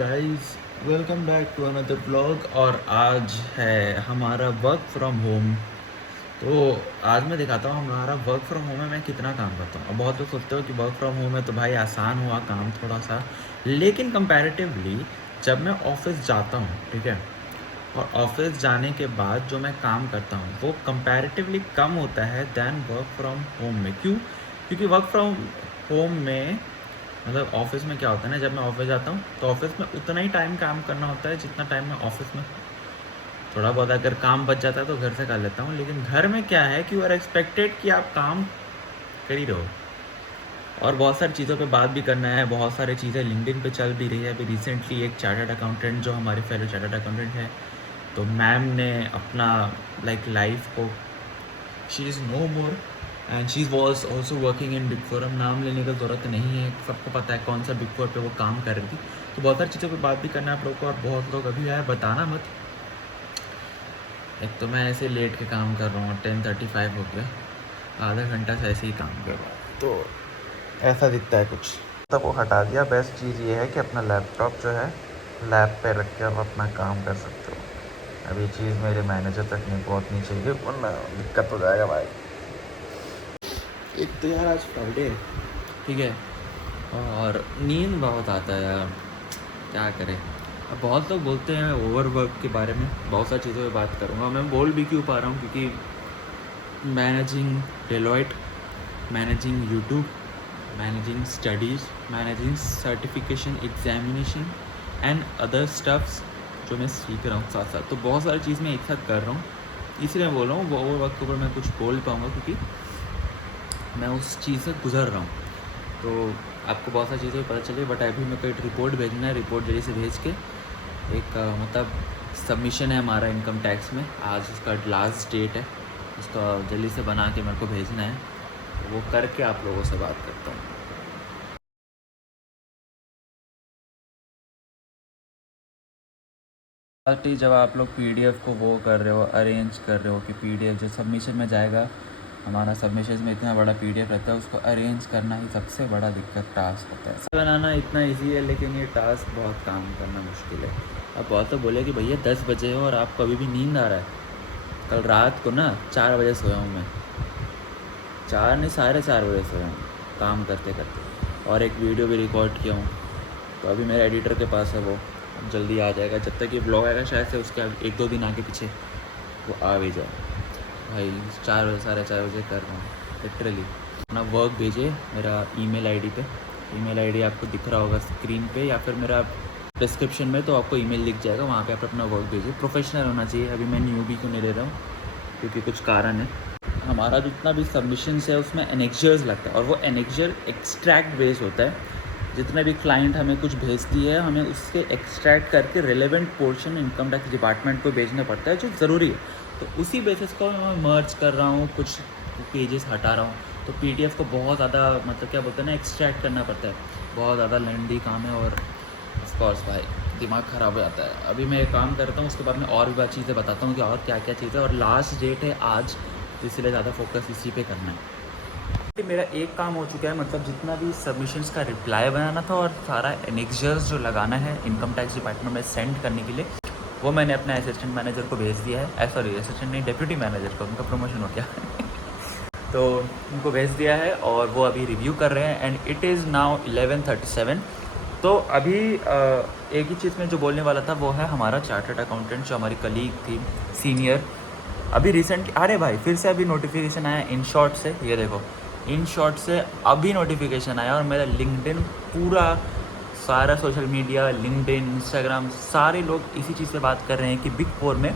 Guys, welcome back to another blog. और आज है हमारा वर्क फ्रॉम होम। तो आज मैं दिखाता हूँ हमारा वर्क फ्रॉम होम में मैं कितना काम करता हूँ। अब बहुत लोग सोचते हो कि वर्क फ्रॉम होम है तो भाई आसान हुआ काम थोड़ा सा, लेकिन कंपैरेटिवली जब मैं ऑफिस जाता हूँ, ठीक है, और ऑफिस जाने के बाद जो मैं काम करता हूँ वो कंपैरेटिवली कम होता है दैन वर्क फ्रॉम होम में। क्यों? क्योंकि वर्क फ्रॉम होम में मतलब ऑफिस में क्या होता है ना, जब मैं ऑफिस जाता हूँ तो ऑफिस में उतना ही टाइम काम करना होता है जितना टाइम मैं ऑफिस में। थोड़ा बहुत अगर काम बच जाता है तो घर से कर लेता हूँ, लेकिन घर में क्या है कि यू आर एक्सपेक्टेड कि आप काम कर ही रहो और बहुत सारी चीज़ों पे बात भी करना है। बहुत सारी चीज़ें लिंक्डइन पे चल भी रही है। अभी रिसेंटली एक चार्टर्ड अकाउंटेंट जो हमारे फेलो चार्टर्ड अकाउंटेंट है, तो मैम ने अपना लाइफ को, she is no more and she was also working in big four. अब नाम लेने की ज़रूरत नहीं है, सबको पता है कौन सा बिग फोर पे वो काम कर रही थी। तो बहुत सारी चीज़ों पे बात भी करना है आप लोगों को। और बहुत लोग अभी आए, बताना मत। एक तो मैं ऐसे लेट के काम कर रहा हूँ, 10:35 हो गया, आधा घंटा से ऐसे ही काम कर रहा हूँ, तो ऐसा दिखता है कुछ। तब वो हटा दिया। बेस्ट चीज़ ये है कि अपना लैपटॉप जो है लैब पे रख के आप अपना काम कर सकते हो। अब ये चीज़ मेरे मैनेजर तक नहीं पहुँचनी चाहिए वरना दिक्कत हो जाएगा भाई। एक तो यार आज फ्राइडे है, ठीक है, और नींद बहुत आता है यार, क्या करें। अब बहुत लोग बोलते हैं ओवर वर्क के बारे में, बहुत सारी चीज़ों पे बात करूँगा। मैं बोल भी क्यों पा रहा हूँ, क्योंकि managing Deloitte, managing YouTube, managing studies, managing certification examination and other stuffs जो मैं सीख रहा हूँ साथ साथ, तो बहुत सारी चीज़ मैं एक साथ कर रहा हूँ। इसलिए मैं बोल रहा हूँ ओवर वर्क के ऊपर मैं कुछ बोल पाऊँगा, क्योंकि मैं उस चीज़ से गुजर रहा हूँ। तो आपको बहुत सारी चीज़ें पता चली, बट अभी मेरे को एक रिपोर्ट भेजना है। रिपोर्ट जल्दी से भेज के एक मतलब सबमिशन है हमारा इनकम टैक्स में, आज उसका लास्ट डेट है, उसका जल्दी से बना के मेरे को भेजना है। तो वो करके आप लोगों से बात करता हूँ। जब आप लोग पीडीएफ को वो कर रहे हो, अरेंज कर रहे हो कि पीडीएफ जो सबमिशन में जाएगा, हमारा सबमिशन में इतना बड़ा पीडीएफ रहता है, उसको अरेंज करना ही सबसे बड़ा दिक्कत टास्क होता है। बनाना इतना इजी है, लेकिन ये टास्क बहुत काम करना मुश्किल है। अब बहुत तो बोले कि भैया 10 बजे हो और आपको अभी भी नींद आ रहा है। कल रात को ना 4 बजे सोया हूँ मैं, 4 नहीं 4:30 बजे सोया हूँ काम करते करते, और एक वीडियो भी रिकॉर्ड किया हूँ। तो अभी मेरे एडिटर के पास है, वो जल्दी आ जाएगा। जब तक ये ब्लॉग आएगा शायद से उसके 1-2 दिन आगे पीछे वो आ भी जाए। भाई 4 बजे 4:30 बजे कर रहा हूँ लिटरली। अपना वर्क भेजे मेरा ईमेल आईडी पे। ईमेल आईडी आपको दिख रहा होगा स्क्रीन पे, या फिर मेरा डिस्क्रिप्शन में तो आपको ईमेल दिख जाएगा, वहाँ पे आप अपना वर्क भेजिए। प्रोफेशनल होना चाहिए। अभी मैं न्यूबी को नहीं ले रहा हूँ क्योंकि कुछ कारण है। हमारा जितना भी सबमिशंस है उसमें एनेक्जर्स लगता है, और वो एनेक्जर एक्सट्रैक्ट बेस्ड होता है। जितने भी क्लाइंट हमें कुछ भेजती है, हमें उसके एक्सट्रैक्ट करके relevant portion income tax department को भेजना पड़ता है, जो ज़रूरी है। तो उसी बेसिस को मैं मर्ज कर रहा हूँ, कुछ पेजेस हटा रहा हूँ। तो पीडीएफ को बहुत ज़्यादा मतलब क्या बोलते हैं ना, एक्सट्रैक्ट करना पड़ता है, बहुत ज़्यादा लेंदी काम है, और ऑफकोर्स भाई दिमाग ख़राब हो जाता है। अभी मैं एक काम करता हूँ, उसके बाद मैं और भी बात चीज़ें बताता हूँ कि और क्या क्या चीज़ें। और लास्ट डेट है आज, इसलिए ज़्यादा फोकस इसी पे करना है। मेरा एक काम हो चुका है, मतलब जितना भी सबमिशंस का रिप्लाई बनाना था और सारा एनेक्जर्स जो लगाना है इनकम टैक्स डिपार्टमेंट में सेंड करने के लिए, वो मैंने अपने असिस्टेंट मैनेजर को भेज दिया है। सॉरी, असिस्टेंट नहीं, डेप्यूटी मैनेजर को, उनका प्रमोशन हो गया तो उनको भेज दिया है और वो अभी रिव्यू कर रहे हैं। And it is now 11:37। तो अभी एक ही चीज़ में जो बोलने वाला था वो है हमारा चार्टर्ड अकाउंटेंट जो हमारी कलीग थी सीनियर, अभी रिसेंटली, अरे भाई फिर से अभी नोटिफिकेशन आया इन शॉर्ट से, ये देखो इन शॉर्ट से अभी नोटिफिकेशन आया। और मेरा लिंक्डइन पूरा सारा सोशल मीडिया, लिंक्डइन, इंस्टाग्राम, सारे लोग इसी चीज़ से बात कर रहे हैं कि बिग फोर में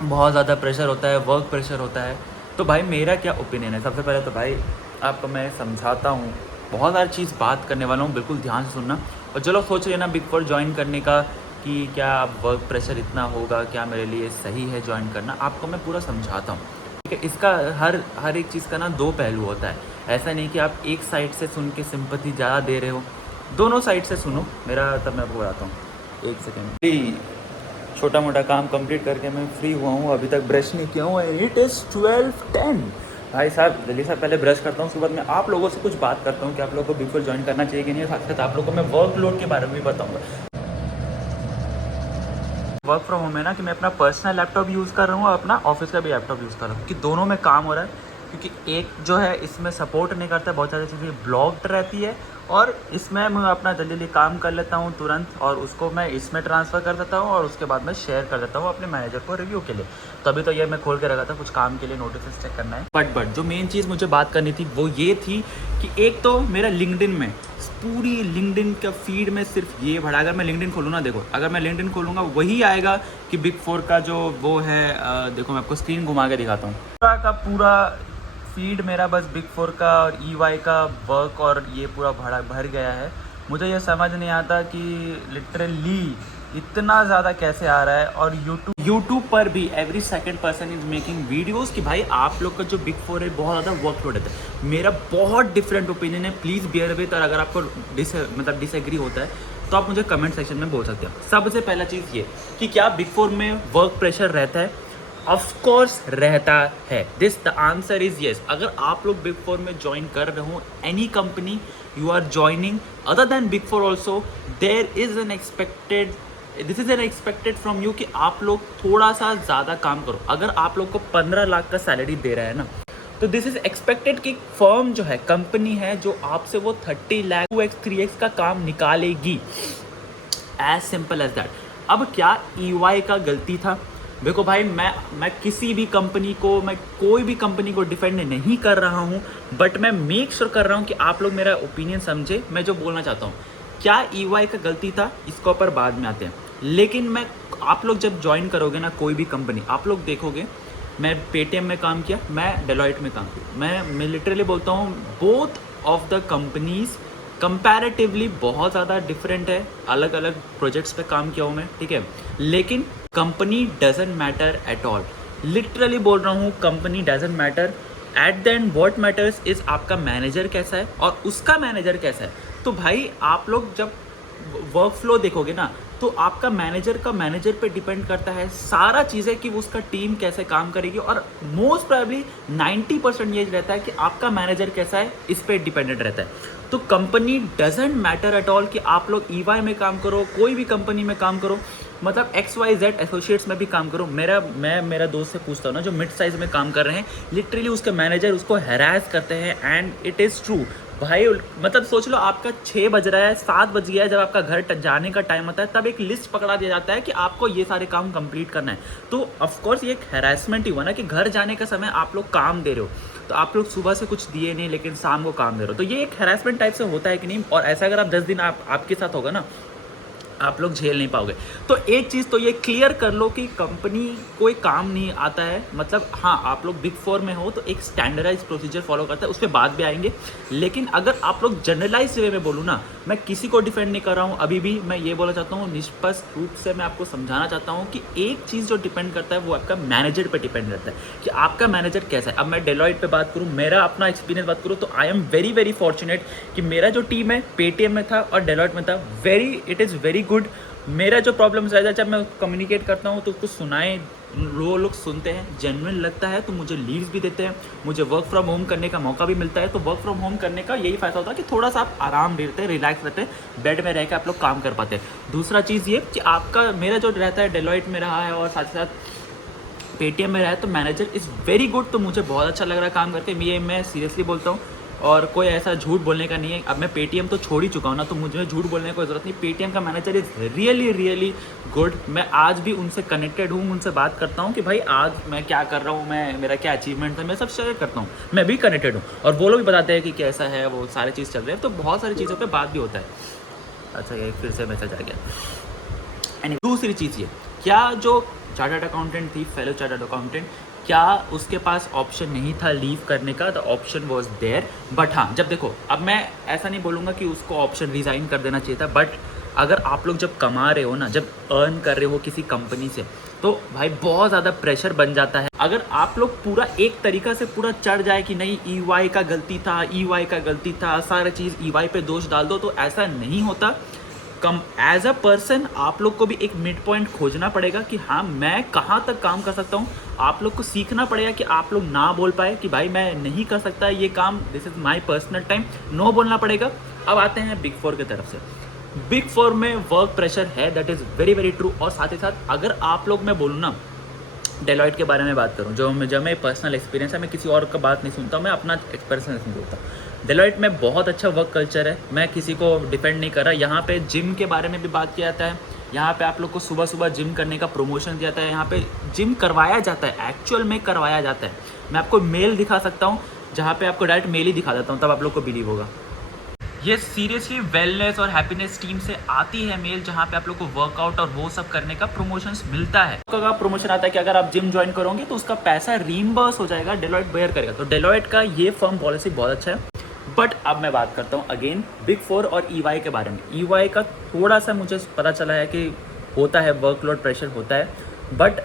बहुत ज़्यादा प्रेशर होता है, वर्क प्रेशर होता है। तो भाई मेरा क्या ओपिनियन है, सबसे पहले तो भाई आपको मैं समझाता हूँ। बहुत सारी चीज़ बात करने वाला हूँ, बिल्कुल ध्यान से सुनना। और चलो सोच लेना बिग फोर ज्वाइन करने का कि क्या वर्क प्रेशर इतना होगा, क्या मेरे लिए सही है ज्वाइन करना, आपको मैं पूरा समझाता हूँ, ठीक है। इसका हर एक चीज़ का ना दो पहलू होता है। ऐसा नहीं कि आप एक साइड से सुन के सिंपैथी ज़्यादा दे रहे हो, दोनों साइड से सुनो मेरा, तब मैं आपको बताता हूँ। एक सेकेंड, छोटा मोटा काम कंप्लीट करके मैं फ्री हुआ हूँ, अभी तक ब्रश नहीं किया हूँ। It is 12:10। भाई साहब जल्दी से पहले ब्रश करता हूँ, उसके बाद मैं आप लोगों से कुछ बात करता हूँ कि आप लोगों को बिग फोर ज्वाइन करना चाहिए कि नहीं। साथ साथ आप लोगों को मैं वर्कलोड के बारे में भी बताऊँगा। वर्क फ्रॉम होम है ना कि मैं अपना पर्सनल लैपटॉप यूज़ कर रहा हूँ और अपना ऑफिस का भी लैपटॉप यूज़ कर रहा हूँ कि दोनों में काम हो रहा है, क्योंकि एक जो है इसमें सपोर्ट नहीं करता, बहुत सारी चीज़ें ब्लॉक्ड रहती है, और इसमें मैं अपना जल्दी जल्दी काम कर लेता हूँ तुरंत, और उसको मैं इसमें ट्रांसफ़र कर देता हूँ और उसके बाद मैं शेयर कर देता हूँ अपने मैनेजर को रिव्यू के लिए। तो अभी तो ये मैं खोल के रखा था, कुछ काम के लिए नोटिस चेक करना है। बट जो मेन चीज़ मुझे बात करनी थी वो ये थी कि एक तो मेरा लिंक्डइन में पूरी लिंक्डइन का फीड में सिर्फ ये भरा, अगर मैं लिंक्डइन खोलूँ ना, देखो अगर मैं लिंक्डइन खोलूँगा वही आएगा कि बिग 4 का जो वो है, देखो मैं आपको स्क्रीन घुमा के दिखाता हूँ, पूरा का पूरा फीड मेरा बस बिग 4 का और EY का वर्क और ये पूरा भर गया है। मुझे ये समझ नहीं आता कि लिटरली इतना ज़्यादा कैसे आ रहा है। और यूट्यूब पर भी every second person is making videos कि भाई आप लोग का जो बिग 4 है बहुत ज़्यादा वर्कलोड है। मेरा बहुत डिफरेंट ओपिनियन है, प्लीज़ बियर विद, और अगर आपको डिसएग्री होता है तो आप मुझे कमेंट सेक्शन में बोल सकते हो। सबसे पहला चीज़ ये कि क्या बिग 4 में वर्क प्रेशर रहता है? ऑफ कोर्स रहता है। The answer is yes. अगर आप लोग बिग 4 में ज्वाइन कर रहे हो, any company you are joining other than big 4 also, this is an expected from you कि आप लोग थोड़ा सा ज़्यादा काम करो। अगर आप लोग को 15 लाख का सैलरी दे रहा है ना, तो दिस इज एक्सपेक्टेड कि फर्म जो है, कंपनी है, जो आपसे वो 30 लाख 2x 3x का काम निकालेगी। As simple as that. अब क्या EY का गलती था? देखो भाई, मैं किसी भी कंपनी को, मैं कोई भी कंपनी को डिफेंड नहीं कर रहा हूँ, बट मैं मेक श्योर कर रहा हूँ कि आप लोग मेरा ओपिनियन समझे, मैं जो बोलना चाहता हूँ। क्या EY का गलती था? इसके ऊपर बाद में आते हैं। लेकिन आप लोग जब ज्वाइन करोगे ना कोई भी कंपनी, आप लोग देखोगे, मैं पेटीएम में काम किया, मैं डेलॉयट में काम किया, मैं लिटरली बोलता हूँ both of the companies comparatively बहुत ज़्यादा डिफरेंट है। अलग अलग प्रोजेक्ट्स पे काम किया हूँ मैं, ठीक है, लेकिन company doesn't matter at all. Literally बोल रहा हूँ, company doesn't matter. Eight the and what matters is आपका मैनेजर कैसा है और उसका मैनेजर कैसा है। तो भाई आप लोग जब वर्क फ्लो देखोगे ना, तो आपका मैनेजर पे डिपेंड करता है सारा चीज़ें कि उसका टीम कैसे काम करेगी, और मोस्ट प्रोबेबली 90% ये रहता है कि आपका मैनेजर कैसा है, इस पे डिपेंडेंट रहता है। तो company doesn't matter at all कि आप लोग EY में काम करो, कोई भी कंपनी में काम करो, मतलब XYZ एसोसिएट्स में भी काम करो। मेरा दोस्त से पूछता हूँ ना, जो मिड साइज में काम कर रहे हैं, लिटरली उसके मैनेजर उसको हैरास करते हैं, एंड इट इज़ ट्रू भाई। मतलब सोच लो, आपका 6 बज रहा है, 7 बज गया है, जब आपका घर जाने का टाइम आता है, तब एक लिस्ट पकड़ा दिया जाता है कि आपको ये सारे काम कंप्लीट करना है। तो ऑफकोर्स ये एक हैरासमेंट ही हुआ ना कि घर जाने का समय आप लोग काम दे रहे हो, तो आप लोग सुबह से कुछ दिए नहीं लेकिन शाम को काम दे रहे हो, तो ये एक हैरासमेंट टाइप से होता है कि नहीं। और ऐसा अगर आप 10 दिन आपके साथ होगा ना, आप लोग झेल नहीं पाओगे। तो एक चीज़ तो ये क्लियर कर लो कि कंपनी कोई काम नहीं आता है, मतलब हाँ आप लोग बिग 4 में हो तो एक स्टैंडर्डाइज प्रोसीजर फॉलो करता है, उस पर बात भी आएंगे। लेकिन अगर आप लोग जनरलाइज वे में बोलूँ ना, मैं किसी को डिफेंड नहीं कर रहा हूँ अभी भी, मैं ये बोलना चाहता हूँ निष्पक्ष रूप से, मैं आपको समझाना चाहता हूँ कि एक चीज़ जो डिपेंड करता है वो आपका मैनेजर पर डिपेंड करता है कि आपका मैनेजर कैसा है। अब मैं डेलॉयट पे बात करूँ, मेरा अपना एक्सपीरियंस बात करूँ, तो I am very very fortunate कि मेरा जो टीम है पेटीएम में था और डेलॉयट में था। It is very good. मेरा जो प्रॉब्लम्स रहता है, जब मैं कम्युनिकेट करता हूँ तो उसको सुनाए, वो लोग सुनते हैं, जेन्युइन लगता है तो मुझे लीव्स भी देते हैं, मुझे वर्क फ्रॉम होम करने का मौका भी मिलता है। तो वर्क फ्रॉम होम करने का यही फ़ायदा होता है कि थोड़ा सा आप आराम रहते हैं, रिलैक्स रहते हैं, बेड में रह के आप लोग काम कर पाते हैं। दूसरा चीज़ ये कि आपका, मेरा जो रहता है डेलॉयट में रहा है और साथ ही साथ पेटीएम में रहा है, तो मैनेजर इज़ वेरी गुड। तो मुझे बहुत अच्छा लग रहा है काम करके, ये मैं सीरियसली बोलता हूँ, और कोई ऐसा झूठ बोलने का नहीं है। अब मैं पेटीएम तो छोड़ ही चुका हूँ ना, तो मुझे झूठ बोलने की कोई ज़रूरत नहीं। पेटीएम का manager is really really good. मैं आज भी उनसे कनेक्टेड हूँ, उनसे बात करता हूँ कि भाई आज मैं क्या कर रहा हूँ, मेरा क्या अचीवमेंट है, मैं सब शेयर करता हूँ, मैं भी कनेक्टेड हूँ, और वो लोग भी बताते हैं कि कैसा है, वो सारी चीज़ चल रही है। तो बहुत सारी चीज़ों पर बात भी होता है। अच्छा, ये फिर से मैसेज आ गया। एंड दूसरी चीज़ ये, क्या जो चार्टर्ड अकाउंटेंट थी, फेलो चार्टर्ड अकाउंटेंट, क्या उसके पास ऑप्शन नहीं था लीव करने का? The option was there. But हाँ, जब देखो, अब मैं ऐसा नहीं बोलूँगा कि उसको ऑप्शन रिज़ाइन कर देना चाहिए था, बट अगर आप लोग जब कमा रहे हो ना, जब अर्न कर रहे हो किसी कंपनी से, तो भाई बहुत ज़्यादा प्रेशर बन जाता है। अगर आप लोग पूरा एक तरीका से पूरा चढ़ जाए कि नहीं EY का गलती था, EY का गलती था, सारा चीज़ EY पे दोष डाल दो, तो ऐसा नहीं होता। एज अ पर्सन आप लोग को भी एक मिड पॉइंट खोजना पड़ेगा कि हाँ मैं कहाँ तक काम कर सकता हूँ। आप लोग को सीखना पड़ेगा कि आप लोग ना बोल पाए कि भाई मैं नहीं कर सकता ये काम, this is my personal time, no बोलना पड़ेगा। अब आते हैं बिग 4 की तरफ से। बिग फोर में वर्क प्रेशर है, that is very very true. और साथ ही साथ अगर आप लोग, मैं बोलूँ ना, डेलॉयट के बारे में बात करूँ, जब मैं पर्सनल एक्सपीरियंस है, मैं किसी और का बात नहीं सुनता, मैं अपना एक्सपीरियंस नहीं बोलता। डेलॉयट में बहुत अच्छा वर्क कल्चर है, मैं किसी को डिफेंड नहीं कर रहा। यहाँ पे जिम के बारे में भी बात किया जाता है, यहाँ पे आप लोग को सुबह सुबह जिम करने का प्रमोशन दिया जाता है, यहाँ पे जिम करवाया जाता है, एक्चुअल में करवाया जाता है। मैं आपको मेल दिखा सकता हूँ, जहाँ पे आपको डायरेक्ट मेल ही दिखा देता हूँ, तब आप लोग को बिलीव होगा। ये सीरियसली वेलनेस और हैप्पीनेस टीम से आती है मेल, जहाँ पे आप लोग को वर्कआउट और वो सब करने का प्रमोशंस मिलता है। तो अगर प्रमोशन आता है कि अगर आप जिम ज्वाइन करोगे तो उसका पैसा रीइंबर्स हो जाएगा, डेलॉयट बेयर करेगा। तो डेलॉयट का ये फर्म पॉलिसी बहुत अच्छा है। बट अब मैं बात करता हूँ अगेन बिग फोर और ईवाई के बारे में। ईवाई का थोड़ा सा मुझे पता चला है कि होता है, वर्कलोड प्रेशर होता है, but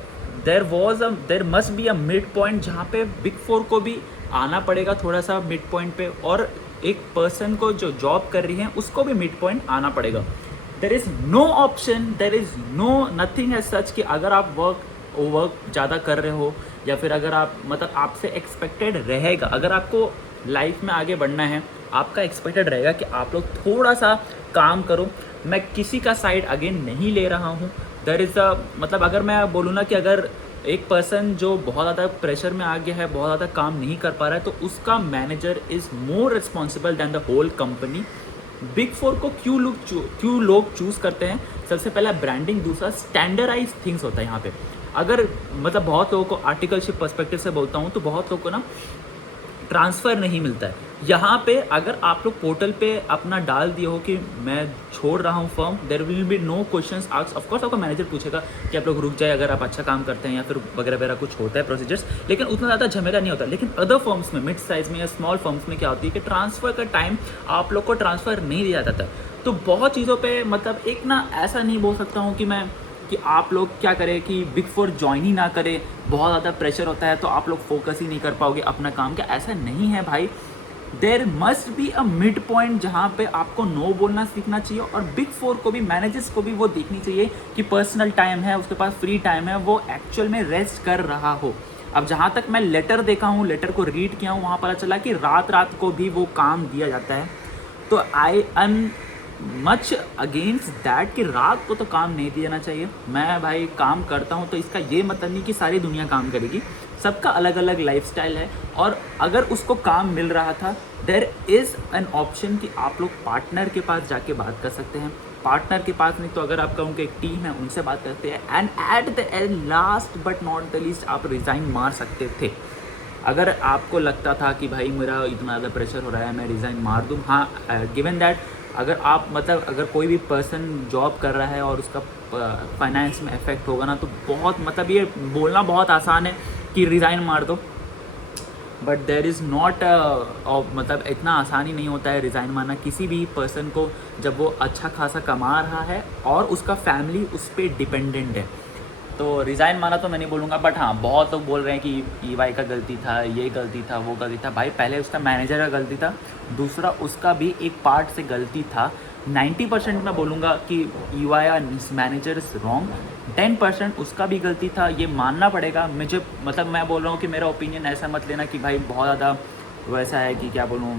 there must be a mid point जहाँ पे बिग फोर को भी आना पड़ेगा थोड़ा सा मिड पॉइंट पे, और एक पर्सन को जो जॉब कर रही है उसको भी मिड पॉइंट आना पड़ेगा। There is no option, there is no nothing as such कि अगर आप वर्क ज़्यादा कर रहे हो, या फिर अगर आप मतलब आपसे एक्सपेक्टेड रहेगा, अगर आपको लाइफ में आगे बढ़ना है, आपका एक्सपेक्टेड रहेगा कि आप लोग थोड़ा सा काम करो। मैं किसी का साइड अगेन नहीं ले रहा हूँ। देयर इज़ अ मतलब अगर मैं बोलूँ ना कि अगर एक पर्सन जो बहुत ज़्यादा प्रेशर में आ गया है, बहुत ज़्यादा काम नहीं कर पा रहा है, तो उसका manager is more responsible than the whole company. Big four को क्यों लोग चूज़ करते हैं? सबसे पहला ब्रांडिंग, दूसरा स्टैंडर्डाइज थिंग्स होता है यहाँ पे। अगर मतलब बहुत लोगों को आर्टिकलशिप पर्सपेक्टिव से बोलता हूँ, तो बहुत लोगों को ना ट्रांसफ़र नहीं मिलता है। यहाँ पे अगर आप लोग पोर्टल पे अपना डाल दिए हो कि मैं छोड़ रहा हूँ firm, there will be no questions asked. Of course आपका मैनेजर पूछेगा कि आप लोग रुक जाए अगर आप अच्छा काम करते हैं, या फिर वगैरह वगैरह कुछ होता है प्रोसीजर्स, लेकिन उतना ज़्यादा झमेला नहीं होता। लेकिन अदर फर्म्स में, मिड साइज़ में या स्मॉल फर्म्स में क्या होती है कि ट्रांसफ़र का टाइम आप लोग को ट्रांसफ़र नहीं दिया जाता। तो बहुत चीज़ों पर मतलब एक ना ऐसा नहीं बोल सकता हूँ कि आप लोग क्या करें कि बिग फोर ज्वाइन ही ना करें, बहुत ज़्यादा प्रेशर होता है तो आप लोग फोकस ही नहीं कर पाओगे अपना काम। क्या ऐसा नहीं है भाई, there must be a mid point जहाँ पे आपको नो बोलना सीखना चाहिए, और बिग फोर को भी, मैनेजर्स को भी वो देखनी चाहिए कि पर्सनल टाइम है, उसके पास फ्री टाइम है, वो एक्चुअल में रेस्ट कर रहा हो। अब जहाँ तक मैं लेटर देखा हूँ, लेटर को रीड किया हूँ, वहाँ पता चला कि रात रात को भी वो काम दिया जाता है। तो I am much against that कि रात को तो काम नहीं देना चाहिए। मैं भाई काम करता हूँ तो इसका ये मतलब नहीं कि सारी दुनिया काम करेगी, सबका अलग अलग लाइफस्टाइल है। और अगर उसको काम मिल रहा था, देयर इज़ एन ऑप्शन कि आप लोग पार्टनर के पास जाके बात कर सकते हैं। पार्टनर के पास नहीं तो अगर आपका उनका एक टीम है उनसे बात करते हैं, and eight the and last but not the least आप रिज़ाइन मार सकते थे। अगर आपको लगता था कि भाई मेरा इतना ज़्यादा प्रेशर हो रहा है, मैं रिज़ाइन मार दूँ, हाँ, गिवन दैट अगर आप मतलब अगर कोई भी पर्सन जॉब कर रहा है और उसका फाइनेंस में इफेक्ट होगा ना, तो बहुत मतलब ये बोलना बहुत आसान है कि रिज़ाइन मार दो, बट देयर इज़ नॉट मतलब इतना आसानी नहीं होता है रिज़ाइन मारना किसी भी पर्सन को, जब वो अच्छा खासा कमा रहा है और उसका फैमिली उस पर डिपेंडेंट है। तो रिज़ाइन माना तो मैं नहीं बोलूँगा, बट हाँ बहुत लोग बोल रहे हैं कि ईवाई का गलती था, ये गलती था, वो गलती था। भाई पहले उसका मैनेजर का गलती था, दूसरा उसका भी एक पार्ट से गलती था। 90% मैं बोलूँगा कि ईवाई और मैनेजर इज़ रॉन्ग, 10% उसका भी गलती था, ये मानना पड़ेगा मुझे। मतलब मैं बोल रहा हूँ कि मेरा ओपिनियन ऐसा मत लेना कि भाई बहुत ज़्यादा वैसा है कि क्या बोलूँ,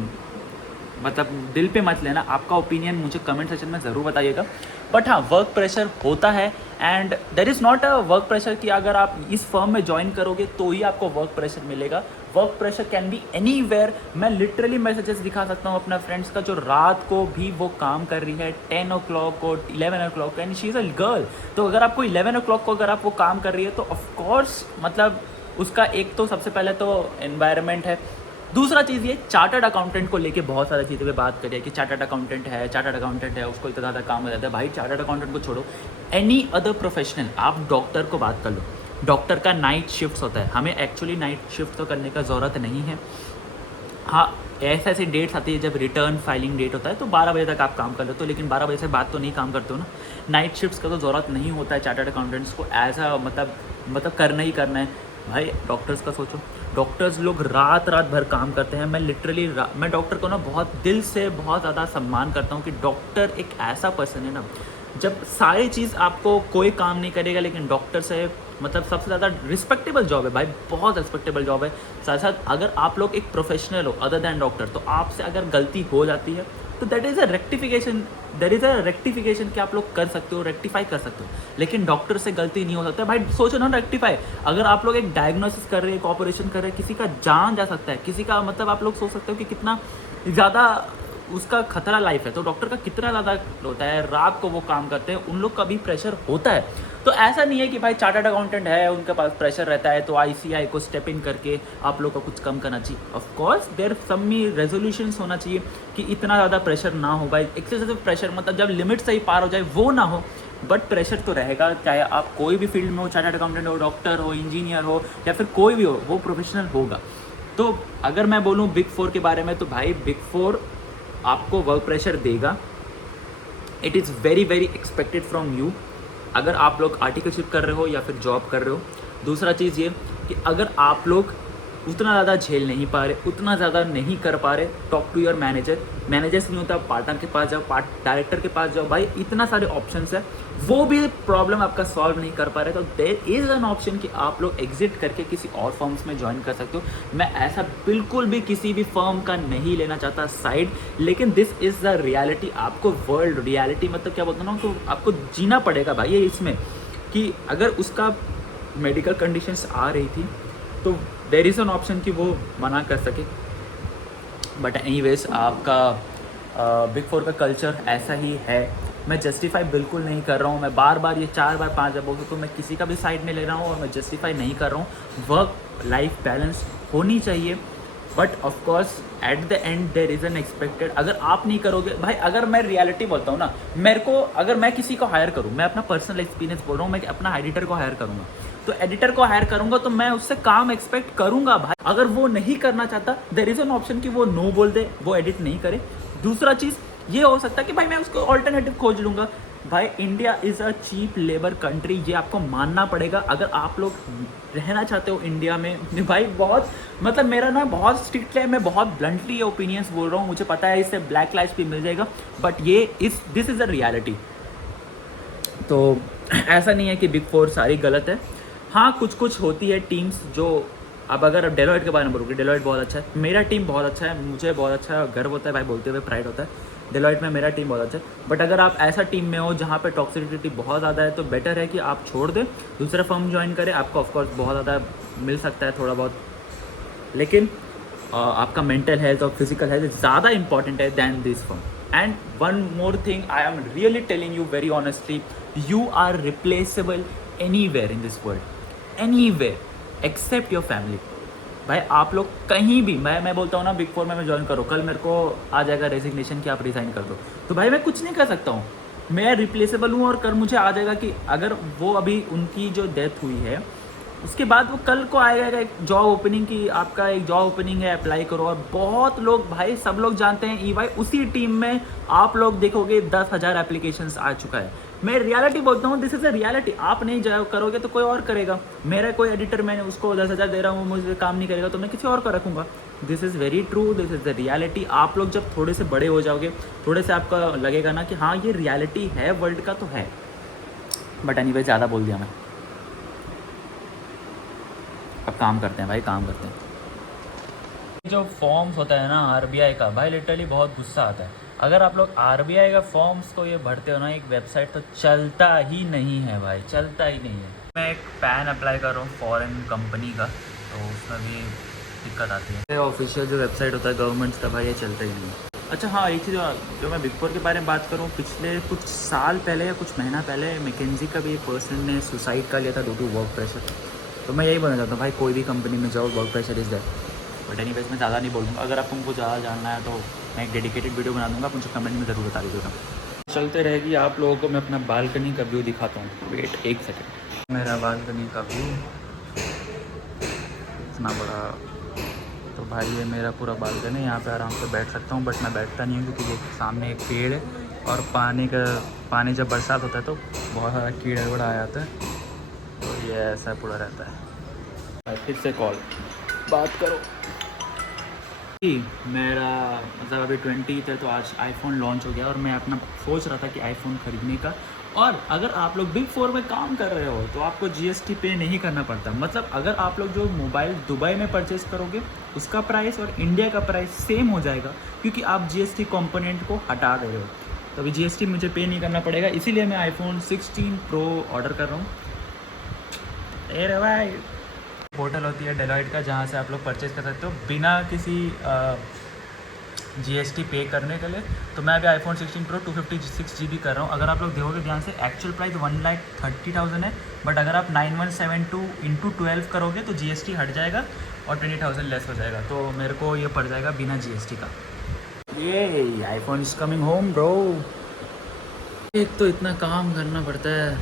मतलब दिल पे मत लेना। आपका ओपिनियन मुझे कमेंट सेक्शन में ज़रूर बताइएगा। बट हाँ, वर्क प्रेशर होता है, and there is not a work pressure कि अगर आप इस फर्म में ज्वाइन करोगे तो ही आपको वर्क प्रेशर मिलेगा। Work pressure can be anywhere. मैं लिटरली मैसेजेस दिखा सकता हूँ अपना फ्रेंड्स का जो रात को भी वो काम कर रही है, 10 o'clock को, 11 o'clock को, and she is a girl. तो अगर आपको 11 o'clock को अगर आप वो काम कर रही है तो ऑफकोर्स मतलब उसका एक तो सबसे पहले तो एनवायरनमेंट है, दूसरा चीज़ ये चार्टर्ड अकाउंटेंट को लेके बहुत सारी चीज़ों पे बात करिए कि चार्टर्ड अकाउंटेंट है, उसको इतना ज़्यादा काम हो जाता है। भाई चार्टर्ड अकाउंटेंट को छोड़ो, एनी अदर प्रोफेशनल, आप डॉक्टर को बात कर लो, डॉक्टर का नाइट शिफ्ट होता है। हमें एक्चुअली नाइट शिफ्ट तो करने का ज़रूरत नहीं है। हाँ, ऐसे डेट्स आती है जब रिटर्न फाइलिंग डेट होता है तो 12 बजे तक आप काम कर लो, तो लेकिन 12 बजे से बाद तो नहीं काम करते हो ना। नाइट शिफ्ट्स का तो ज़रूरत नहीं होता है चार्टर्ड अकाउंटेंट्स को, ऐसा मतलब करना ही करना है। भाई डॉक्टर्स का सोचो, डॉक्टर्स लोग रात भर काम करते हैं। मैं लिटरली मैं डॉक्टर को ना बहुत दिल से बहुत ज़्यादा सम्मान करता हूँ कि डॉक्टर एक ऐसा पर्सन है ना, जब सारी चीज़ आपको कोई काम नहीं करेगा, लेकिन डॉक्टर से मतलब सबसे ज़्यादा रिस्पेक्टेबल जॉब है भाई, बहुत रिस्पेक्टेबल जॉब है। साथ साथ अगर आप लोग एक प्रोफेशनल हो अदर दैन डॉक्टर, तो आपसे अगर गलती हो जाती है तो that is a rectification, there is a rectification कि आप लोग कर सकते हो, रेक्टिफाई कर सकते हो, लेकिन डॉक्टर से गलती नहीं हो सकता भाई। सोचो ना रेक्टिफाई, अगर आप लोग एक डायग्नोसिस कर रहे हैं, एक ऑपरेशन कर रहे हैं, किसी का जान जा सकता है, किसी का मतलब आप लोग सोच सकते हो कि कितना ज़्यादा उसका खतरा लाइफ है, तो डॉक्टर का कितना ज़्यादा होता है, रात को वो काम करते हैं, उन लोग का भी प्रेशर होता है। तो ऐसा नहीं है कि भाई चार्टर्ड अकाउंटेंट है, उनके पास प्रेशर रहता है तो आईसीआई को स्टेप इन करके आप लोग को कुछ कम करना चाहिए। Of course there some resolutions होना चाहिए कि इतना ज़्यादा प्रेशर ना हो भाई, एक्सेसिव प्रेशर मतलब जब लिमिट से ही पार हो जाए वो ना हो, बट प्रेशर तो रहेगा, चाहे आप कोई भी फील्ड में हो, चार्टर्ड अकाउंटेंट हो, डॉक्टर हो, इंजीनियर हो, या फिर कोई भी हो, वो प्रोफेशनल होगा। तो अगर मैं बोलूँ बिग 4 के बारे में, तो भाई बिग 4 आपको वर्क प्रेशर देगा, it is very very expected from you, अगर आप लोग आर्टिकलशिप कर रहे हो या फिर जॉब कर रहे हो। दूसरा चीज़ ये कि अगर आप लोग उतना ज़्यादा झेल नहीं पा रहे, उतना ज़्यादा नहीं कर पा रहे, talk to your manager, managers नहीं होता पार्टनर के पास जाओ, डायरेक्टर के पास जाओ, भाई इतना सारे ऑप्शंस है, वो भी प्रॉब्लम आपका सॉल्व नहीं कर पा रहे, तो देयर इज़ एन ऑप्शन कि आप लोग एग्जिट करके किसी और फर्म्स में ज्वाइन कर सकते हो। मैं ऐसा बिल्कुल भी किसी भी फर्म का नहीं लेना चाहता साइड, लेकिन दिस इज़ द रियलिटी। आपको वर्ल्ड रियलिटी मतलब क्या बोलता हूँ ना, तो आपको जीना पड़ेगा भाई ये इसमें, कि अगर उसका मेडिकल कंडीशंस आ रही थी तो देयर इज़ एन ऑप्शन कि वो मना कर सके। बट एनीवेज आपका बिग 4 का कल्चर ऐसा ही है। मैं जस्टिफाई बिल्कुल नहीं कर रहा हूँ, मैं बार बार ये 4 बार 5 बार बोल सकता हूँ, मैं किसी का भी साइड नहीं ले रहा हूँ और मैं जस्टिफाई नहीं कर रहा हूँ। वर्क लाइफ बैलेंस होनी चाहिए, but of course at the end there is an expected. अगर आप नहीं करोगे भाई, अगर मैं रियलिटी बोलता हूँ ना, मेरे को अगर मैं किसी को हायर करूँ, मैं अपना पर्सनल एक्सपीरियंस बोल रहा हूँ, मैं अपना एडिटर को हायर करूँगा, तो एडिटर को हायर करूँगा तो मैं उससे काम एक्सपेक्ट करूँगा भाई। अगर वो नहीं करना चाहता, देयर इज़ एन ऑप्शन कि वो नो बोल दे, वो एडिट नहीं करे। दूसरा चीज़ ये हो सकता है कि भाई मैं उसको ऑल्टरनेटिव खोज लूँगा। भाई India is a cheap labour country, ये आपको मानना पड़ेगा। अगर आप लोग रहना चाहते हो इंडिया में, भाई बहुत मतलब मेरा ना बहुत स्ट्रिक्ट है, मैं बहुत ब्लंटली ये ओपिनियंस बोल रहा हूँ, मुझे पता है इससे ब्लैक लाइफ भी मिल जाएगा, बट ये दिस इज़ अ रियलिटी। तो ऐसा नहीं है कि बिग 4 सारी गलत है, हाँ कुछ कुछ होती है टीम्स जो, अब अगर डेलॉयट के बारे में बोलोगे, डेलॉयट बहुत अच्छा है, मेरा टीम बहुत अच्छा है, मुझे बहुत अच्छा गर्व होता है भाई, बोलते हुए प्राइड होता है, डेलॉयट में मेरा टीम बहुत अच्छा है। बट अगर आप ऐसा टीम में हो जहाँ पे टॉक्सिसिटी बहुत ज़्यादा है, तो बेटर है कि आप छोड़ दें, दूसरा फर्म ज्वाइन करें, आपको ऑफकोर्स बहुत ज़्यादा मिल सकता है थोड़ा बहुत, लेकिन आपका मेंटल हेल्थ और फिजिकल हेल्थ ज़्यादा इंपॉर्टेंट है than this firm. And one more thing, I am really telling you very honestly, you are replaceable anywhere in this world, anywhere except your family. भाई आप लोग कहीं भी, मैं बोलता हूँ ना बिग 4 में मैं ज्वाइन करो, कल मेरे को आ जाएगा रेजिग्नेशन कि आप रिज़ाइन कर दो, तो भाई मैं कुछ नहीं कर सकता हूँ, मैं रिप्लेसेबल हूँ। और कल मुझे आ जाएगा कि अगर वो अभी उनकी जो डेथ हुई है, उसके बाद वो कल को आएगा एक जॉब ओपनिंग की, आपका एक जॉब ओपनिंग है, अप्लाई करो। और बहुत लोग भाई, सब लोग जानते हैं ईवाई, उसी टीम में आप लोग देखोगे 10,000 एप्लीकेशंस आ चुका है। मैं रियलिटी बोलता हूँ, दिस इज़ अ रियलिटी। आप नहीं जाओ करोगे तो कोई और करेगा। मेरा कोई एडिटर, मैंने उसको 10,000 दे रहा हूँ, मुझे काम नहीं करेगा तो मैं किसी और का रखूँगा। This is very true, this is the reality. आप लोग जब थोड़े से बड़े हो जाओगे, थोड़े से आपका लगेगा ना कि हाँ ये रियलिटी है वर्ल्ड का, तो है। बट एनीवे ज़्यादा बोल दिया मैं, अब काम करते हैं भाई, काम करते हैं। जो फॉर्म्स होता है ना आरबीआई का, भाई लिटरली बहुत गुस्सा आता है। अगर आप लोग आरबीआई का फॉर्म्स को ये भरते हो ना एक वेबसाइट, तो चलता ही नहीं है भाई, चलता ही नहीं है। मैं एक पैन अप्लाई कर रहा हूँ फॉरेन कंपनी का, तो उसमें भी दिक्कत आती है। ऑफिशियल जो वेबसाइट होता है गवर्नमेंट का, भाई ये चलता ही नहीं है। अच्छा हाँ, एक चीज़ जो मैं बिग 4 के बारे में बात करूँ, पिछले कुछ साल पहले या कुछ महीना पहले मैकेंजी का भी एक पर्सन ने सुसाइड कर लिया था ड्यू टू वर्क प्रेशर। तो मैं यही बोलना चाहता हूँ भाई, कोई भी कंपनी में जाओ, work pressure is there. But anyways मैं ज़्यादा नहीं बोलूँगा, अगर आपको मुझे ज़्यादा जानना है तो मैं एक डेडिकेटेड वीडियो बना दूँगा, मुझे कमेंट में ज़रूर बता दीजिएगा। चलते रहेगी, आप लोगों को मैं अपना बालकनी का व्यू दिखाता हूँ। वेट एक सेकेंड, मेरा बालकनी का व्यू इतना बड़ा, तो भाई ये मेरा पूरा बालकनी है, यहाँ पे आराम से बैठ सकता हूँ। बट मैं बैठता नहीं हूँ क्योंकि सामने एक पेड़ है, और पानी जब बरसात होता है तो बहुत सारा कीड़ा वड़ा आ जाता है, तो ये ऐसा पूरा रहता है। फिर से कॉल बात करो। मेरा मतलब अभी 20th है, तो आज आईफोन लॉन्च हो गया और मैं अपना सोच रहा था कि आईफोन ख़रीदने का, और अगर आप लोग बिग फोर में काम कर रहे हो तो आपको जीएसटी पे नहीं करना पड़ता। मतलब अगर आप लोग जो मोबाइल दुबई में परचेज करोगे उसका प्राइस और इंडिया का प्राइस सेम हो जाएगा, क्योंकि आप जीएसटी कंपोनेंट को हटा दे रहे हो। तो अभी जीएसटी मुझे पे नहीं करना पड़ेगा, इसीलिए मैं आईफोन 16 प्रो ऑर्डर कर रहा हूँ। अरे भाई, पोर्टल होती है डेलॉइट का जहाँ से आप लोग परचेज कर सकते हो बिना किसी जीएसटी पे करने के लिए। तो मैं अभी आईफोन 16 प्रो 256 GB कर रहा हूँ। अगर आप लोग देखोगे ध्यान से एक्चुअल प्राइस 1,30,000 है, बट अगर आप 9172 इंटू 12 करोगे तो जीएसटी हट जाएगा और 20,000 लेस हो जाएगा। तो मेरे को ये पड़ जाएगा बिना जीएसटी का। ये iPhone is coming home bro. एक तो इतना काम करना पड़ता है।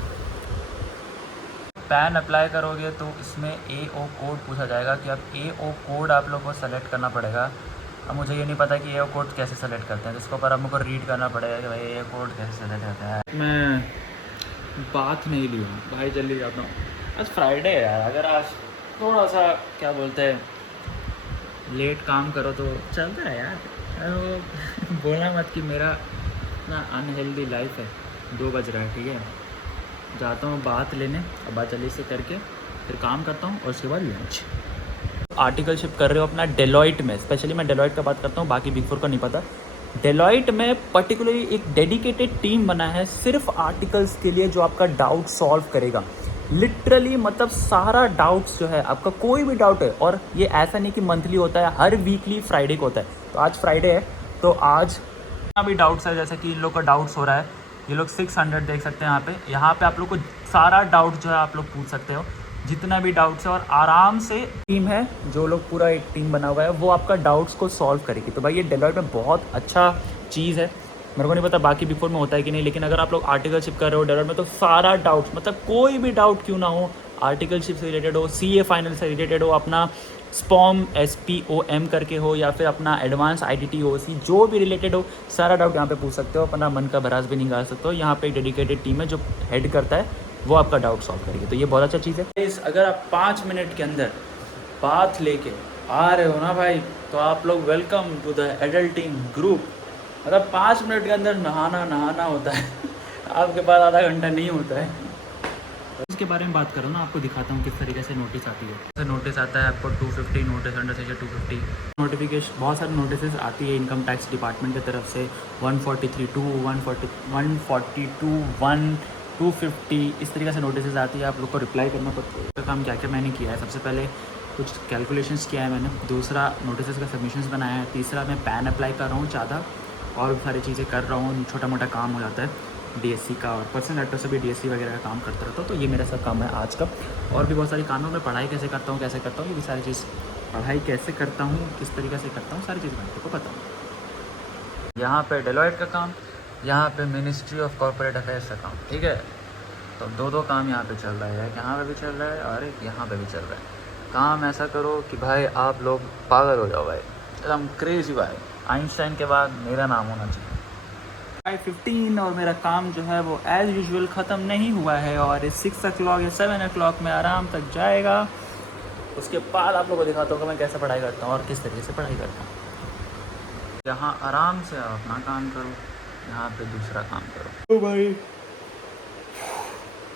पैन अप्लाई करोगे तो इसमें AO कोड पूछा जाएगा कि आप AO कोड आप लोग को सेलेक्ट करना पड़ेगा। अब मुझे ये नहीं पता कि AO कोड कैसे सेलेक्ट करते हैं, जिसके ऊपर अब मुझको रीड करना पड़ेगा कि भाई AO कोड कैसे सेलेक्ट करता है। मैं बात नहीं ली हूँ भाई, जल्दी जाता हूँ। आज फ्राइडे है यार, अगर आज थोड़ा सा क्या बोलते हैं लेट काम करो तो चलता है यार। बोलना मत कि मेरा इतना अनहेल्दी लाइफ है। 2 बज रहा है, ठीक है। जाता हूँ बात लेने, अब बात जल्दी से करके फिर काम करता हूँ और उसके बाद लंच। आर्टिकलशिप कर रहे हो अपना डेलॉइट में, स्पेशली मैं डेलॉइट का बात करता हूँ, बाकी बिग फोर का नहीं पता। डेलॉइट में पर्टिकुलरली एक डेडिकेटेड टीम बना है सिर्फ आर्टिकल्स के लिए, जो आपका डाउट सॉल्व करेगा। लिटरली मतलब सारा डाउट्स जो है आपका, कोई भी डाउट है, और ये ऐसा नहीं कि मंथली होता है, हर वीकली फ्राइडे को होता है। तो आज फ्राइडे है तो आज जितना भी डाउट्स है, जैसे कि इन लोग का डाउट्स हो रहा है, ये लोग 600 देख सकते हैं यहाँ पे आप लोग को सारा डाउट जो है आप लोग पूछ सकते हो, जितना भी डाउट्स है। और आराम से टीम है, जो लोग पूरा एक टीम बना हुआ है, वो आपका डाउट्स को सॉल्व करेगी। तो भाई ये डेलॉइट में बहुत अच्छा चीज़ है। मेरे को नहीं पता बाकी बिग फोर में होता है कि नहीं, लेकिन अगर आप लोग आर्टिकलशिप कर रहे हो डेलॉइट में तो सारा डाउट्स, मतलब कोई भी डाउट क्यों ना हो, आर्टिकलशिप से रिलेटेड हो, CA फाइनल से रिलेटेड हो, अपना स्पॉम SPOM करके हो, या फिर अपना एडवांस IDT OC जो भी रिलेटेड हो, सारा डाउट यहाँ पे पूछ सकते हो। अपना मन का भरास भी निकाल सकते हो। यहाँ पे एक डेडिकेटेड टीम है जो हेड करता है, वो आपका डाउट सॉल्व करेगी। तो ये बहुत अच्छा चीज़ है। अगर आप 5 मिनट के अंदर बात लेके आ रहे हो ना भाई, तो आप लोग welcome to the adulting group. मतलब 5 मिनट के अंदर नहाना होता है। आपके पास आधा घंटा नहीं होता है। इसके बारे में बात करो ना, आपको दिखाता हूँ किस तरीके से नोटिस आती है। तो नोटिस आता है आपको 250 नोटिस, अंडर सेक्शन 250 नोटिफिकेशन, बहुत सारी नोटिस आती है इनकम टैक्स डिपार्टमेंट की तरफ से। 143(2), 142(1), 250, इस तरीके से नोटिस आती है। आप लोग को रिप्लाई करना पड़ता है। तो काम क्या क्या मैंने किया है, सबसे पहले कुछ कैलकुलेशंस किया है मैंने, दूसरा नोटिस का सबमिशंस बनाया है, तीसरा मैं पैन अप्लाई कर रहा हूँ ज़्यादा, और भी सारी चीज़ें कर रहा हूँ। छोटा मोटा काम हो जाता है DSC का, और पर्सनल एड्रेस से भी DSC वगैरह का काम करता रहता हूँ। तो ये मेरा सब काम है आज का। और भी बहुत सारी काम है। मैं पढ़ाई कैसे करता हूँ ये भी सारी चीज़, पढ़ाई कैसे करता हूँ, किस तरीके से करता हूँ, सारी चीज़ मैं आपको पता हूँ। यहाँ पे डेलॉइट का काम, यहाँ पे मिनिस्ट्री ऑफ कॉर्पोरेट अफेयर्स का काम, ठीक है। तो दो काम यहाँ पे चल रहा है, यहाँ पे भी चल रहा है और एक यहाँ पे भी चल रहा है। काम ऐसा करो कि भाई आप लोग पागल हो जाओ भाई, एकदम क्रेजी भाई। आइंस्टाइन के बाद मेरा नाम होना चाहिए। 5:15 और मेरा काम जो है वो एज़ यूजुअल ख़त्म नहीं हुआ है, और 6 o'clock या 7 o'clock में आराम तक जाएगा। उसके बाद आप लोगों को दिखाता हूँ कि मैं कैसे पढ़ाई करता हूँ और किस तरीके से पढ़ाई करता हूँ। यहाँ आराम से अपना काम करो, यहाँ पे दूसरा काम करो। तो भाई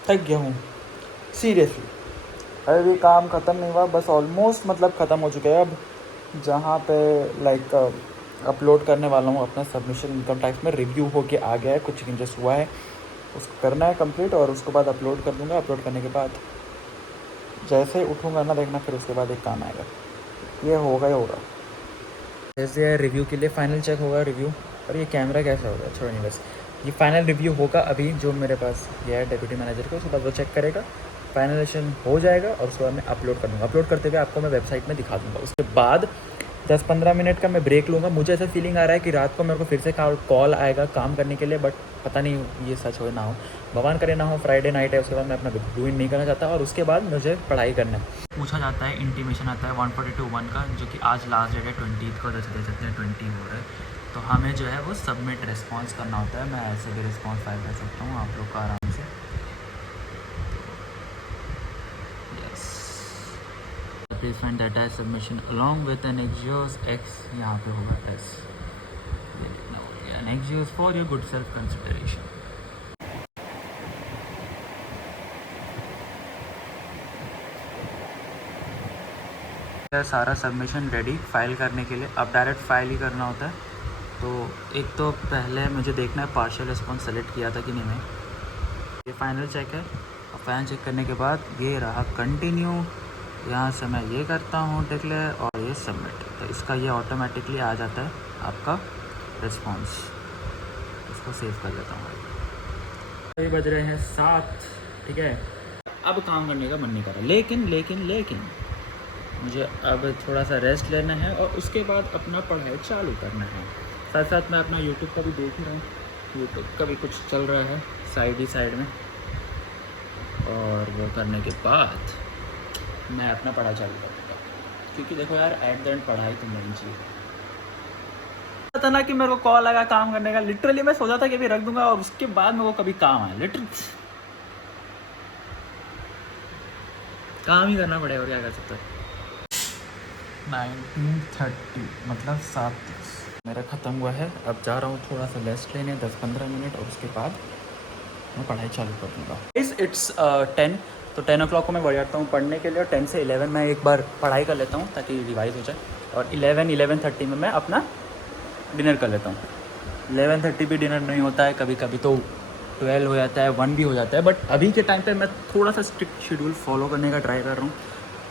थक गया हूँ सीरियसली, अभी भी काम ख़त्म नहीं हुआ, बस ऑलमोस्ट मतलब ख़त्म हो चुका है। अब जहाँ पे लाइक अपलोड करने वाला हूँ अपना सबमिशन इनकम टैक्स में, रिव्यू होके आ गया है, कुछ चेंजेस हुआ है, उसको करना है कंप्लीट, और उसके बाद अपलोड कर दूँगा। अपलोड करने के बाद जैसे उठूँगा ना, देखना, फिर उसके बाद एक काम आएगा, ये होगा ही होगा। जैसे रिव्यू के लिए फाइनल चेक होगा रिव्यू, और ये कैमरा कैसा होगा छोड़ो नहीं, बस ये फाइनल रिव्यू होगा अभी जो मेरे पास ये है डिप्यूटी मैनेजर को, उसके बाद वो चेक करेगा, फाइनलाइजेशन हो जाएगा, और उसके बाद मैं अपलोड कर दूँगा। अपलोड करते हुए आपको मैं वेबसाइट में दिखा दूँगा। उसके बाद 10-15 मिनट का मैं ब्रेक लूँगा। मुझे ऐसा फीलिंग आ रहा है कि रात को मेरे को फिर से कॉल आएगा काम करने के लिए, बट पता नहीं ये सच हो ना हो, भगवान करे ना हो। फ्राइडे नाइट है, उसके बाद मैं अपना ज्वाइन नहीं करना चाहता, और उसके बाद मुझे पढ़ाई करना है। पूछा जाता है, इंटीमेशन आता है 142(1) का, जो कि आज लास्ट डेट है 20 को, जैसे दे सकते हैं 20 हो रहा है, तो हमें जो है वो सबमिट रिस्पॉन्स करना होता है। मैं ऐसे भी रिस्पॉन्स फाइल कर सकता हूँ आप लोग का आराम से। Please find the attached submission along with an Axios X, यहाँ पे होगा S, ये लिखना होगा, an Axios for your good self consideration। सारा सबमिशन रेडी फाइल करने के लिए। अब डायरेक्ट फाइल ही करना होता है। तो एक तो पहले मुझे देखना है पार्शियल रिस्पॉन्स सेलेक्ट किया था कि नहीं मैं। ये फाइनल चेक है। और फाइनल चेक करने के बाद ये रहा कंटिन्यू। यहाँ से मैं ये करता हूँ डिक्लेयर और ये सबमिट। तो इसका ये ऑटोमेटिकली आ जाता है आपका रिस्पॉन्स। इसको सेव कर लेता हूँ। ये बज रहे हैं 7, ठीक है। अब काम करने का मन नहीं कर रहा, लेकिन मुझे अब थोड़ा सा रेस्ट लेना है और उसके बाद अपना पढ़ाई चालू करना है। साथ साथ मैं अपना यूट्यूब का भी देख रहा हूँ, यूट्यूब का भी कुछ चल रहा है साइड में। और वो करने के बाद मैं अपना पढ़ाई चालू करूँगा, क्योंकि देखो यार एट द एंड पढ़ाई तो नहीं चाहिए। पता ना कि मेरे को कॉल लगा काम करने का, लिटरली मैं सोचा था कि अभी रख दूंगा और उसके बाद मेरे को कभी काम आया। लिटरली काम ही करना पड़ेगा और क्या कर सकता है। 19:30 मतलब 7:30 मेरा ख़त्म हुआ है। अब जा रहा हूँ थोड़ा सा रेस्ट लेने 10-15 मिनट और उसके बाद मैं पढ़ाई चालू कर दूँगा। इट्स 10, तो 10 o'clock को मैं बढ़ जाता हूँ पढ़ने के लिए और 10 से 11 मैं एक बार पढ़ाई कर लेता हूँ ताकि रिवाइज हो जाए। और 11-11:30 में मैं अपना डिनर कर लेता हूँ। 11:30 भी डिनर नहीं होता है, कभी कभी तो 12 हो जाता है, 1 भी हो जाता है। बट अभी के टाइम पे मैं थोड़ा सा स्ट्रिक्ट शेड्यूल फॉलो करने का ट्राई कर रहा हूँ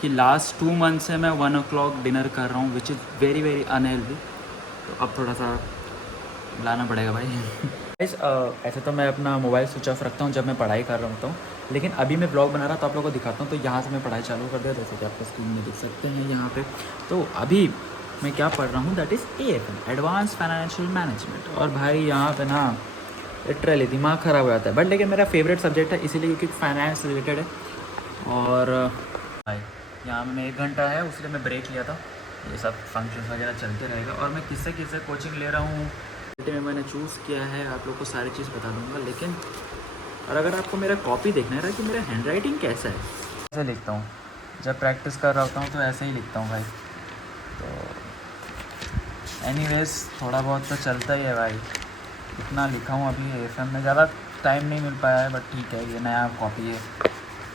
कि लास्ट 2 मंथ से मैं 1 o'clock डिनर कर रहा हूँ, which is very very unhealthy. तो अब थोड़ा सा लाना पड़ेगा भाई। ऐसे तो मैं अपना मोबाइल स्विच ऑफ रखता हूँ जब मैं पढ़ाई कर रहा होता हूँ, लेकिन अभी मैं ब्लॉग बना रहा तो आप लोगों को दिखाता हूँ। तो यहाँ से मैं पढ़ाई चालू कर दिया, जैसे कि आपको स्क्रीन में देख सकते हैं यहाँ पे। तो अभी मैं क्या पढ़ रहा हूँ, that is AFM, advance financial management. और भाई यहाँ पे ना लिटरली दिमाग ख़राब हो जाता है, बट लेकिन मेरा फेवरेट सब्जेक्ट है इसीलिए, क्योंकि फाइनेंस रिलेटेड है। और भाई यहाँ में 1 घंटा है, उसलिए मैं ब्रेक लिया था। ये सब फंक्शंस वगैरह चलते रहेगा। और मैं किससे कोचिंग ले रहा हूँ में मैंने चूज़ किया है, आप लोग को सारी चीज़ बता दूँगा। लेकिन और अगर आपको मेरा कॉपी देखना है कि मेरा हैंड राइटिंग कैसा है, ऐसे लिखता हूँ जब प्रैक्टिस कर रहा होता हूँ, तो ऐसे ही लिखता हूँ भाई। तो एनीवेज थोड़ा बहुत तो चलता ही है भाई। इतना लिखा हूँ अभी AFM में, ज़्यादा टाइम नहीं मिल पाया है, बट ठीक है, ये नया कॉपी है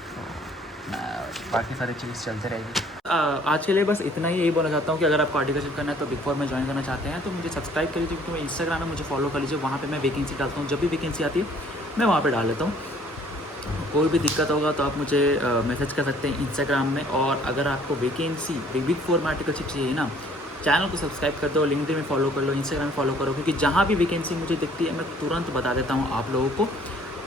तो बाकी सारी चीज़ चलते रहेगी। आज के लिए बस इतना ही। यही बोलना चाहता हूँ कि अगर आपको आर्टिकलशिप करना है तो बिग 4 में ज्वाइन करना चाहते हैं तो मुझे सब्सक्राइब कर लीजिए, क्योंकि इंस्टाग्राम में मुझे फॉलो कर लीजिए। वहाँ पे मैं वैकेंसी डालता हूँ, जब भी वैकेंसी आती है मैं वहाँ पे डाल लेता हूँ। कोई भी दिक्कत होगा तो आप मुझे मैसेज कर सकते हैं इंस्टाग्राम में। और अगर आपको वैकेंसी बिग 4 में आर्टिकलशिप चाहिए ना, चैनल को सब्सक्राइब कर दो, लिंक्डइन में फॉलो कर लो, इंस्टाग्राम में फॉलो करो, क्योंकि जहाँ भी वैकेंसी मुझे दिखती है मैं तुरंत बता देता हूँ आप लोगों को।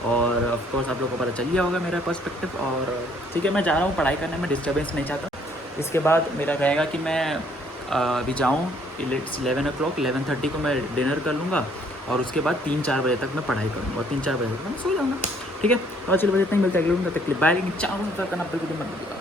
और ऑफ कोर्स आप लोगों को पता चल गया होगा मेरा पर्सपेक्टिव। और ठीक है, मैं जा रहा हूँ पढ़ाई करने में, डिस्टर्बेंस नहीं चाहता। इसके बाद मेरा रहेगा कि मैं अभी जाऊँ 11 o'clock, 11:30 को मैं डिनर कर लूँगा और उसके बाद 3-4 बजे तक मैं पढ़ाई करूँगा और 3-4 बजे तक मैं सो जाऊँगा। ठीक है, तो चलो बजे तक मिलते हैं अगले दिन, तब तक बाय। लेकिन 4 करना बिल्कुल मत भूलिएगा।